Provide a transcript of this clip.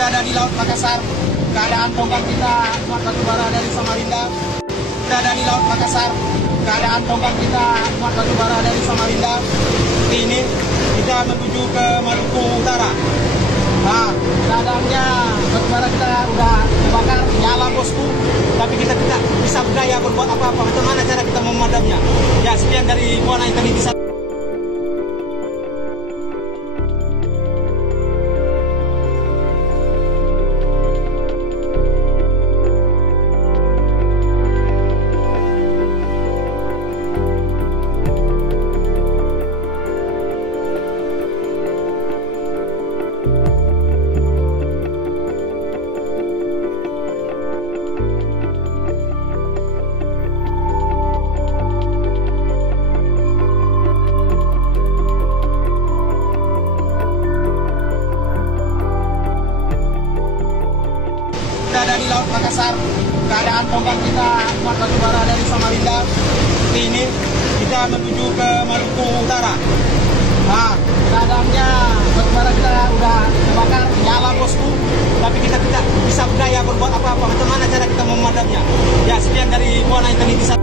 Berada di Laut Makassar, keadaan tonggak kita muat batu bara dari Samarinda. Berada di Laut Makassar, keadaan tonggak kita muat batu bara dari Samarinda. Seperti ini, kita menuju ke Maluku Utara. Nah, keadaannya batu bara kita udah terbakar, nyala bosku. Tapi kita tidak bisa berdaya berbuat apa-apa. Bagaimana cara kita memadamnya? Ya, sekian dari Buana Internet. Berada di Laut Makassar, keadaan tonggak kita muat batu bara dari Samarinda. Seperti ini, kita menuju ke Maluku Utara. Nah, keadaannya batu bara kita udah terbakar, nyala bosku. Tapi kita tidak bisa berdaya berbuat apa-apa. Bagaimana cara kita memadamnya? Ya, sekian dari Buana Internet.